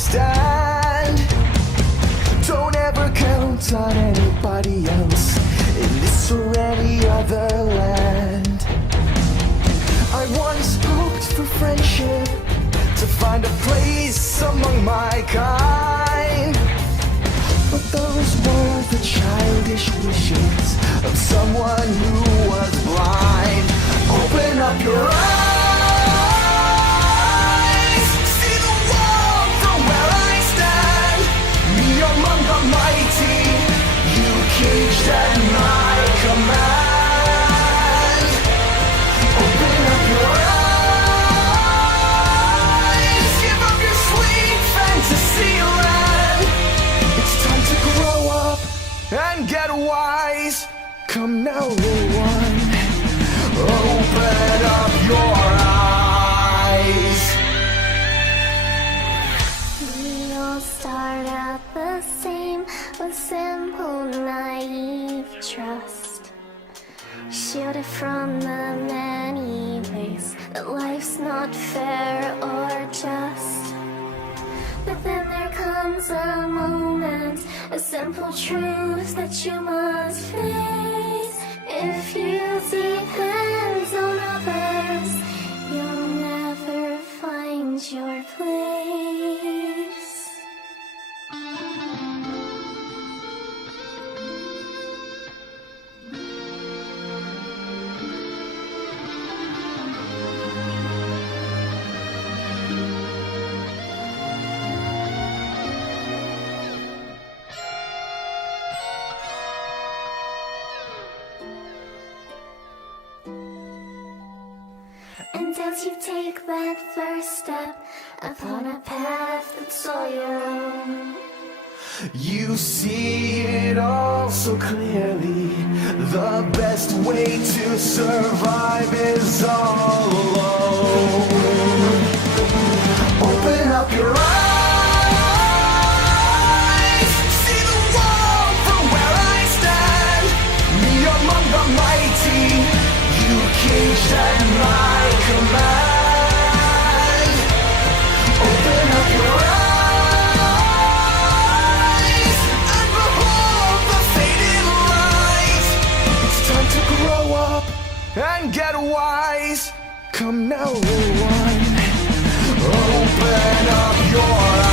understand. Don't ever count on anybody else in this or any other land. I once hoped for friendship, to find a place among my kind, but those were the childish wishes of someone who was blind. Open up your eyes, see the world from where I stand. Me among the mighty, you caged at my command. Open up your eyes, give up your sweet fantasy land. It's time to grow up and get wise. Come now, little one, open up your eyes. We all start out the same, with simple, naive trust. Shielded from the many ways that life's not fair or just. But then there comes a moment, a simple truth that you must face. If you depend on others, you'll never find your place. And as you take that first step upon a path that's all your own, you see it all so clearly. The best way to survive is all alone. Open up your eyes, see the world from where I stand. Me among the mighty, you caged at my command. Open up your eyes and behold the faded light. It's time to grow up and get wise. Come now, little one, open up your eyes.